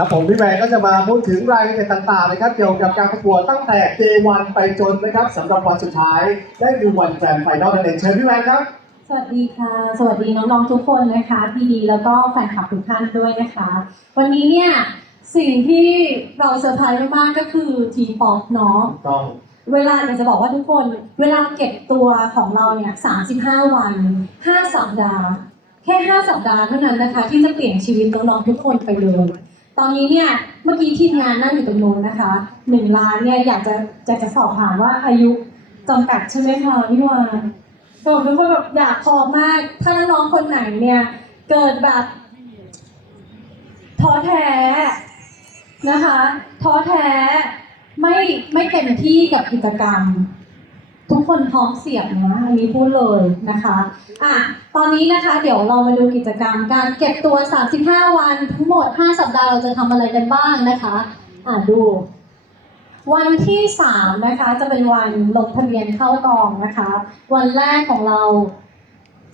ครับผมพี่แมนก็จะมาพูดถึงรายละเอียดต่างๆนะครับเกี่ยวกับการประกวดตั้งแต่ J1 ไปจนนะครับสำหรับวันสุดท้ายได้ดูวันแกรนด์ไฟนอลนั่นเองเชิญพี่แมนครับ สวัสดีค่ะ สวัสดีน้องๆทุกคนนะคะพี่ดีแล้วก็แฟนคลับทุกท่านด้วยนะคะ วันนี้เนี่ยสิ่งที่เราเซอร์ไพรส์มากๆก็คือทีป๊อปเนาะต้องเวลาอยากจะบอกว่าทุกคน เวลาเก็บตัวของเราเนี่ย35 วัน 5 สัปดาห์ แค่ 5 สัปดาห์เท่านั้นนะคะ ที่จะเปลี่ยนชีวิตน้องๆทุกคนไปเลย ตอนนี้เนี่ยเมื่อกี้ทีมงานนั่งอยู่ตรงโน้นนะคะหนึ่งล้านเนี่ยอยากจะอยากจะสอบถามว่าอายุจำกัดใช่ไหมคะพี่วานก็ทุกคนแบบอยากพอมาก ถ้าน้องๆคนไหนเนี่ยเกิดแบบท้อแท้นะคะท้อแท้ไม่ไม่เต็มที่กับกิจกรรม ทุกคนพร้อมเสียบนะอันนี้พูดเลยนะคะอะตอนนี้นะคะเดี๋ยวเรามาดูกิจกรรมการเก็บตัว 35 วันทั้งหมด 5 สัปดาห์เราจะทำอะไรกันบ้างนะคะอะดู วันที่ 3 นะคะจะเป็นวันลงทะเบียนเข้ากองนะคะ วันแรกของเรา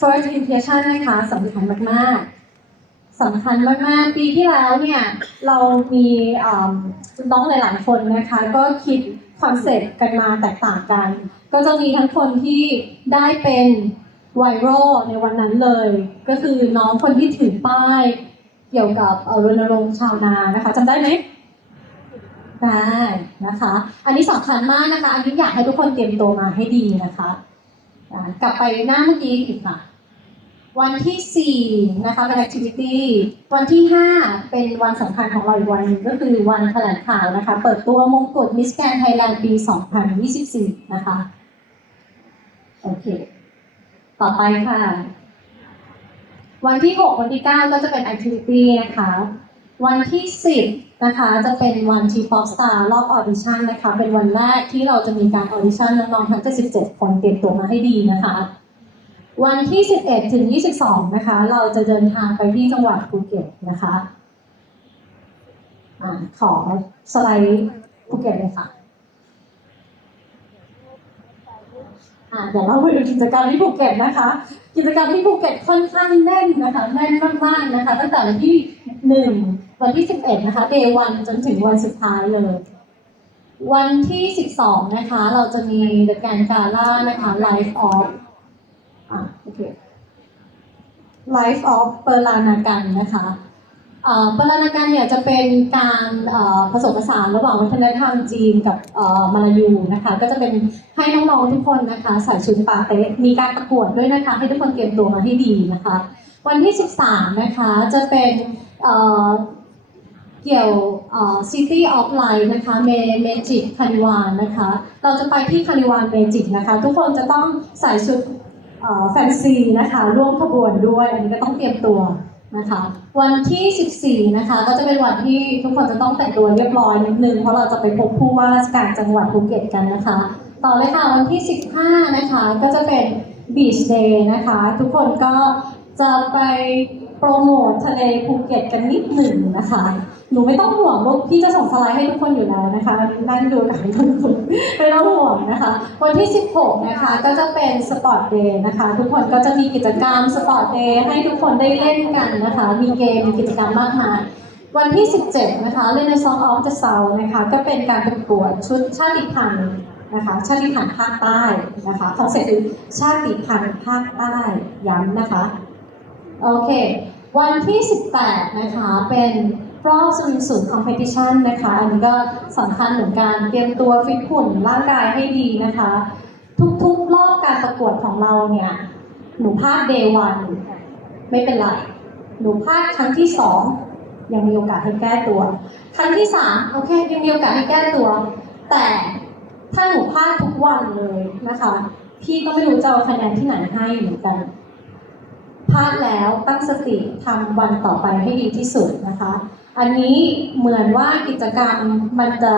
first impression นะคะสำคัญมากๆสำคัญมากๆ ปีที่แล้วเนี่ยเรามีน้องหลายๆคนนะคะ ก็คิดคอนเซ็ปต์กันมาแตกต่างกัน ก็จะมีทั้งคนที่ได้เป็นไวรัลในวันนั้นเลย ก็คือน้องคนที่ถือป้ายเกี่ยวกับเอรณรงค์ชาวนานะคะจำได้ไหมได้นะคะ อันนี้สำคัญมากนะคะ อันนี้อยากให้ทุกคนเตรียมตัวมาให้ดีนะคะ กลับไปหน้าเมื่อกี้อีกค่ะ วันที่ 4 นะคะเป็น activity วันที่ 5 เป็นวันสำคัญของเราอีกวันหนึงก็คือวันแถลงข่าวนะคะ เปิดตัวมงกุฎ Miss Grand Thailand ปี 2024 นะคะ โอเค ต่อไปค่ะ วันที่ 6 วันที่ 9 ก็จะเป็น activity นะคะ วันที่ 10 นะคะ จะเป็นวันทีป๊อปสตาร์รอบออดิชั่นนะคะ เป็นวันแรกที่เราจะมีการออดิชั่นน้องๆทั้ง 77 คนเตรียมตัวมาให้ดีนะคะ วันที่ 11 ถึง 22 นะคะ เราจะเดินทางไปที่จังหวัดภูเก็ตนะคะอขอสไลด์ภูเก็ตเลยค่ะ อ่าเดี๋ยวเราไปดูกิจกรรมที่ภูเก็ตนะคะ กิจกรรมที่ภูเก็ตค่อนข้างแน่นนะคะแน่นมากๆนะคะ ตั้งแต่วันที่หนึ่งวันที่สิบเอ็ดนะคะเดย์วันจนถึงวันสุดท้ายเลย วันที่สิบสองนะคะ เราจะมี The Grand Gala นะคะ Life of อ่าโอเค Life of เปอร์ลานากันนะคะ ปร์ลานากันเนี่ยจะเป็นการผสมผสานระหว่างวัฒนธรรมจีนกับมาลายูนะคะก็จะเป็นให้น้องๆทุกคนนะคะใส่ชุดปาเต๊ะมีการประกวดด้วยนะคะให้ทุกคนเตรียมตัวมาให้ดีนะคะ วันที่ 13 นะคะจะเป็นเกี่ยว City of Light นะคะเมเมจิกคานิวานนะคะ เราจะไปที่คานิวานเมจิกนะคะ ทุกคนจะต้องใส่ชุดแฟนซีนะคะร่วมขบวนด้วยอันนี้ก็ต้องเตรียมตัว นะคะ วันที่ 14 นะคะ ก็จะเป็นวันที่ทุกคนจะต้องแต่งตัวเรียบร้อยนิดนึง เพราะเราจะไปพบผู้ว่าราชการจังหวัดภูเก็ตกันนะคะ ต่อเลยค่ะวันที่ 15 นะคะ ก็จะเป็น Beach Day นะคะ ทุกคนก็จะไป โปรโมททะเลภูเก็ตกันนิดหนึ่งนะคะ หนูไม่ต้องห่วงลูกพี่จะส่งสไลด์ให้ทุกคนอยู่แล้วนะคะนั่งดูกันทุกคนไม่ต้องห่วงนะคะ วันที่ 16 นะคะก็จะเป็นสปอร์ตเดย์นะคะ ทุกคนก็จะมีกิจกรรมสปอร์ตเดย์ให้ทุกคนได้เล่นกันนะคะ มีเกมมีกิจกรรมมากมายวันที่ 17 นะคะเล่นใน Song of the South นะคะก็เป็นการประกวดชุดชาติพันธุ์นะคะชาติพันธุ์ภาคใต้นะคะคอนเซ็ปต์คือชาติพันธุ์ภาคใต้ย้ำนะคะ โอเค วันที่ 18 นะคะเป็นรอบสวิงสูงคอมเพติชันนะคะ อันนี้ก็สำคัญเหมือนกันเตรียมตัวฟิตหุ่นร่างกายให้ดีนะคะ ทุกๆรอบการประกวดของเราเนี่ย หนูพลาดเดย์วันไม่เป็นไร หนูพลาดครั้งที่สองยังมีโอกาสให้แก้ตัว ครั้งที่สามโอเคยังมีโอกาสให้แก้ตัว แต่ถ้าหนูพลาดทุกวันเลยนะคะ พี่ก็ไม่รู้จะเอาคะแนนที่ไหนให้เหมือนกัน พลาดแล้วตั้งสติทำวันต่อไปให้ดีที่สุดนะคะ อันนี้เหมือนว่ากิจกรรมมันจะ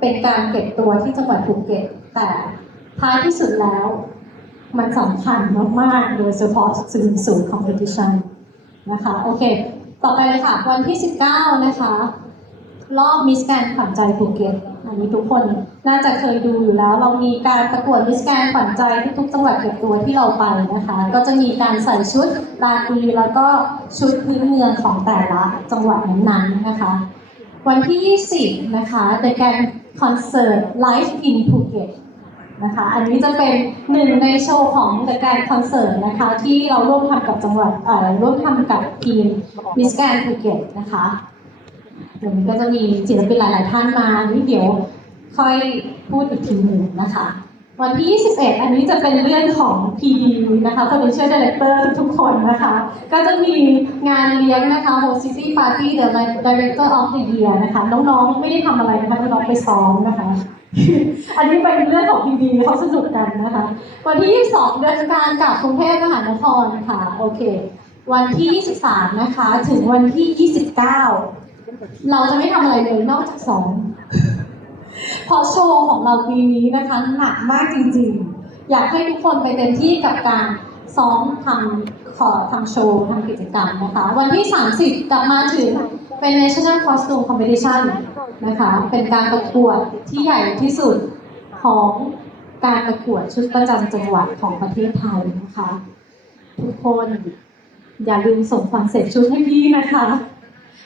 เป็นการเก็บตัวที่จังหวัดภูเก็ตแต่ท้ายที่สุดแล้ว มันสำคัญมากๆ โดยเฉพาะสื่อสูงคอมเพติชันนะคะโอเค ต่อไปเลยค่ะ วันที่ 19 นะคะ รอบมิสแกนขวัญใจภูเก็ต อันนี้ทุกคนน่าจะเคยดูอยู่แล้ว เรามีการประกวดมิสแกนขวัญใจทุกๆจังหวัดเก็บตัวที่เราไปนะคะ ก็จะมีการใส่ชุดราตรีแล้วก็ชุดพื้นเมืองของแต่ละจังหวัดนั้นๆนะคะ วันที่ 20 นะคะ The Grand Concert Live in Phuket นะคะ อันนี้จะเป็นหนึ่งในโชว์ของ The Grand Concert นะคะ ที่เราร่วมทำกับจังหวัดร่วมทำกับทีม Miss Grand Phuket นะคะ เดี๋ยวนี้ก็จะมีศิลปินหลาย ๆ ท่านมานี่เดี๋ยวค่อยพูดอีกทีหนึ่งนะคะ วันที่ 21 อันนี้จะเป็นเรื่องของ PD นะคะ Potential Director ทุกๆคนนะคะ ก็จะมีงานเลี้ยงนะคะ Host City Party The Director of the Year นะคะ น้อง ๆ ไม่ได้ทำอะไรนะคะน้องๆไปซ้อมนะคะ อันนี้เป็นเรื่องของ PD เขาสนุกกันนะคะ วันที่ 22 เดินการกับกรุงเทพมหานครค่ะ โอเค วันที่ 23 นะคะ ถึงวันที่ 29 เราจะไม่ทำอะไรเลยนอกจากซ้อมเพราะโชว์ของเราปีนี้นะคะหนักมากจริงๆ อยากให้ทุกคนไปเต็มที่กับการซ้อมทำขอทำโชว์ทำกิจกรรมนะคะ วันที่ 30 กลับมาถึงเป็น National Costume Competition นะคะ เป็นการประกวดที่ใหญ่ที่สุดของการประกวดชุดประจำจังหวัดของประเทศไทยนะคะ ทุกคนอย่าลืมส่งคอนเซ็ปต์ชุดให้พี่นะคะ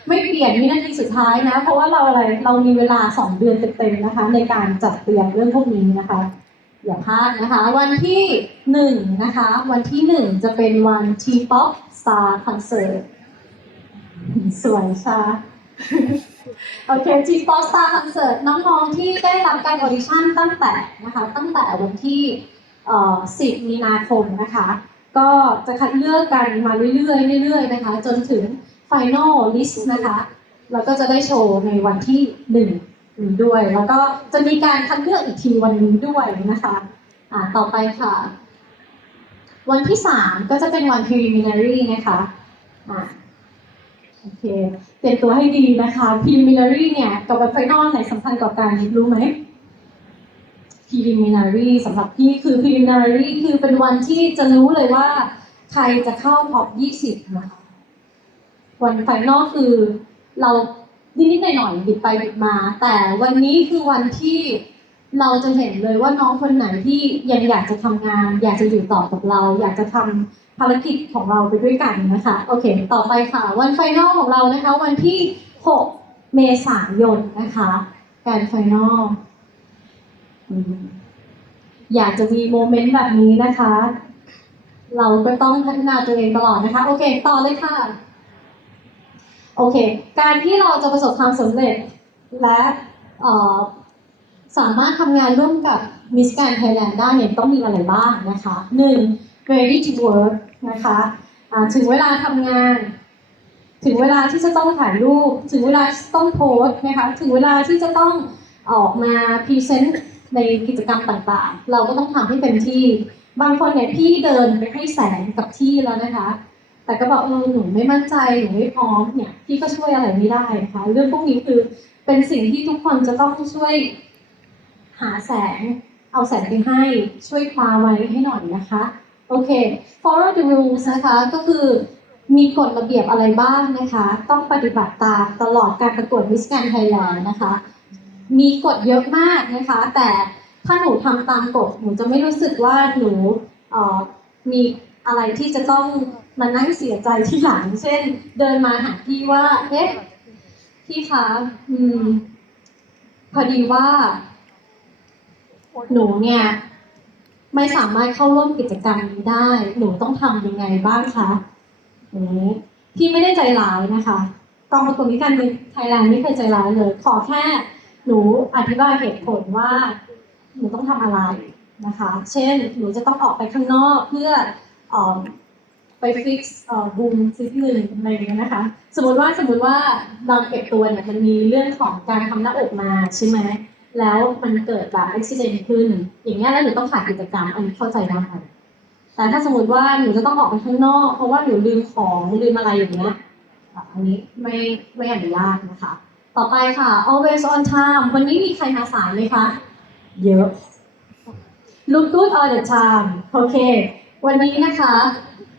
ไม่เปลี่ยนวินาทีสุดท้ายนะ เพราะว่าเราอะไรเรามีเวลา 2 เดือนเต็มๆนะคะ ในการจัดเตรียมเรื่องพวกนี้นะคะ อย่าพลาดนะคะ วันที่หนึ่งนะคะ วันที่หนึ่งจะเป็นวัน T-pop Star Concert สวยชาโอเค T-pop Star Concert น้องๆที่ได้รับการออดิชั่นตั้งแต่นะคะตั้งแต่วันที่10 มีนาคมนะคะ ก็จะคัดเลือกกันมาเรื่อยๆเรื่อยๆนะคะ จนถึง Final List นะคะ แล้วก็จะได้โชว์ในวันที่หนึ่งนี้ด้วย แล้วก็จะมีการคัดเลือกอีกทีวันนี้ด้วยนะคะอ่าต่อไปค่ะ วันที่สามก็จะเป็นวัน preliminary นะคะอ่าโอเคเตรียมตัวให้ดีนะคะ preliminary เนี่ยกับวัน final ไหนสำคัญกว่ากันรู้ไหม preliminary สำหรับพี่คือ preliminary คือเป็นวันที่จะรู้เลยว่า ใครจะเข้า top 20 นะคะ วันไฟนอลคือเรานิดๆหน่อยๆบิดไปบิดมา แต่วันนี้คือวันที่เราจะเห็นเลยว่าน้องคนไหนที่ยังอยากจะทำงาน อยากจะอยู่ต่อกับเรา อยากจะทำภารกิจของเราไปด้วยกันนะคะโอเค ต่อไปค่ะ วันไฟนอลของเรานะคะ วันที่ 6 เมษายนนะคะการไฟนอลอยากจะมีโมเมนต์แบบนี้นะคะ เราก็ต้องพัฒนาตัวเองตลอดนะคะ โอเค ต่อเลยค่ะ โอเค การที่เราจะประสบความสำเร็จและสามารถทำงานร่วมกับ Miss Grand Thailand ได้เนี่ยต้องมีอะไรบ้างนะคะหนึ่ง ready to work นะคะอ่าถึงเวลาทำงาน ถึงเวลาที่จะต้องถ่ายรูป ถึงเวลาต้องโพสนะคะ ถึงเวลาที่จะต้องออกมาพรีเซนต์ในกิจกรรมต่างๆ เราก็ต้องทำให้เต็มที่ บางคนเนี่ยพี่เดินไปให้แสงกับที่แล้วนะคะ แต่ก็บอกเออหนูไม่มั่นใจหนูไม่พร้อมเนี่ยพี่ก็ช่วยอะไรไม่ได้นะคะเรื่องพวกนี้คือเป็นสิ่งที่ทุกคนจะต้องช่วย หาแสง เอาแสงไปให้ช่วยคว้าไว้ให้หน่อยนะคะโอเค follow the rules นะคะก็คือมีกฎระเบียบอะไรบ้างนะคะ ต้องปฏิบัติตามตลอดการประกวด Miss Grand Thailand นะคะ มีกฎเยอะมากนะคะ แต่ถ้าหนูทำตามกฎหนูจะไม่รู้สึกว่าหนูออมีอะไรที่จะต้อง มานั่งเสียใจที่หลัง เช่น เดินมาหาพี่ว่า เอ๊ะ พี่คะอืม พอดีว่า หนูเนี่ย ไม่สามารถเข้าร่วมกิจกรรมนี้ได้ หนูต้องทำยังไงบ้างคะนี้พี่ไม่ได้ใจร้ายนะคะกองประกวดมิการไทยแลนด์ไม่เคยใจร้ายเลย ขอแค่หนูอธิบายเหตุผลว่า หนูต้องทำอะไรนะคะ เช่น หนูจะต้องออกไปข้างนอกเพื่ออ ไปฟิกซ์บูมซิสหนึ่งอะไรอย่างเงี้ยนะคะ สมมติว่าสมมติว่าเราเก็บตัวเนี่ยมันมีเรื่องของการทำหน้าอกมาใช่ไหมแล้วมันเกิดแบบอุบิเหตุขึ้น อย่างเงี้ยแล้วหนูต้องขาดกิจกรรมอันนี้เข้าใจได้แต่ถ้าสมมติว่าหนูจะต้องออกไปข้างนอก เพราะว่าหนูลืมของลืมอะไรอย่างเงี้ยอันนี้ไม่ไม่อนุญาตนะคะ ต่อไปค่ะ always on time วันนี้มีใครมาสายไหมคะ เยอะ look good all the time โอเค วันนี้นะคะ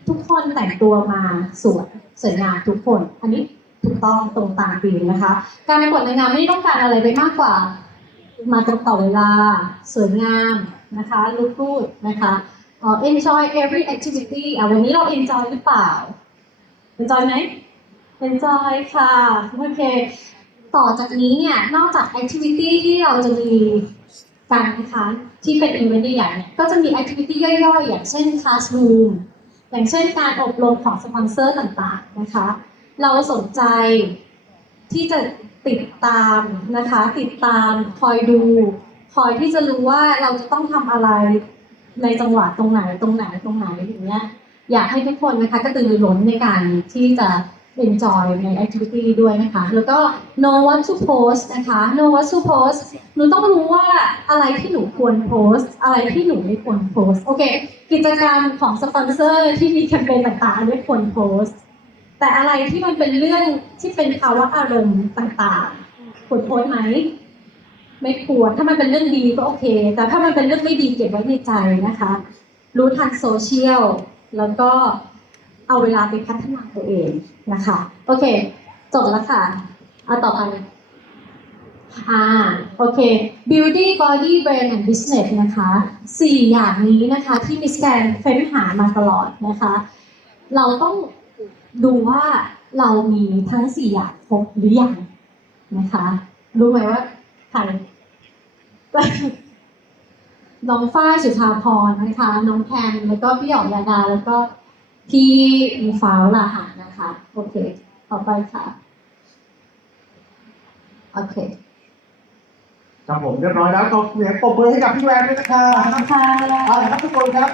ทุกคนแต่งตัวมาสวยสวยงามทุกคน อันนี้ถูกต้องตรงตามธีมนะคะ การประกวดนางงามไม่ได้ต้องการอะไรไปมากกว่า มาตรงต่อเวลา สวยงามนะคะรู้พูดนะคะเอ่อ enjoy every activity อะวันนี้เรา enjoy หรือเปล่า enjoy ไหม enjoy ค่ะโอเคต่อจากนี้เนี่ยนอกจาก activity ที่เราจะมีกันนะคะที่เป็น event ใหญ่ๆเนี่ยก็จะมี activity ย่อยๆ อย่างเช่น classroom อย่างเช่นการอบรมของสปอนเซอร์ต่างๆนะคะ เราสนใจที่จะติดตามนะคะ ติดตามคอยดู คอยที่จะรู้ว่าเราจะต้องทำอะไรในจังหวะตรงไหนตรงไหนตรงไหนอย่างเงี้ยอยากให้ทุกคนนะคะกระตือรือร้นในการที่จะ enjoy ใน activity ด้วยนะคะ แล้วก็ know what to post นะคะ know what to post หนูต้องรู้ว่าอะไรที่หนูควรโพสต์อะไรที่หนูไม่ควรโพสต์โอเค กิจกรรมของสปอนเซอร์ที่มีแคมเปญต่างๆไม่ควรโพสต์แต่อะไรที่มันเป็นเรื่องที่เป็นภาวะอารมณ์ต่างๆควรโพสต์ไหมไม่ควร ถ้ามันเป็นเรื่องดีก็โอเค แต่ถ้ามันเป็นเรื่องไม่ดีเก็บไว้ในใจนะคะ รู้ทันโซเชียล แล้วก็ เอาเวลาไปพัฒนาตัวเองนะคะ โอเค จบแล้วค่ะ เอาต่อไปอ่าโอเค beauty body brain and business นะคะสี่อย่างนี้นะคะที่มิสแกนเฟ้นหามาตลอดนะคะ เราต้องดูว่าเรามีทั้งสี่อย่างครบหรือยังนะคะ รู้ไหมว่าใครน้องฝ้ายสุธาพรนะคะ น้องแพนแล้วก็พี่หยองยาดาแล้วก็ พี่มีฟ้าวลาหานะคะ โอเค ต่อไปค่ะ โอเคครับผมเรียบร้อยแล้วก็เสียงปรบมือให้กับพี่แวนด้วยนะครับค่ะเอาละครับทุกคนครับ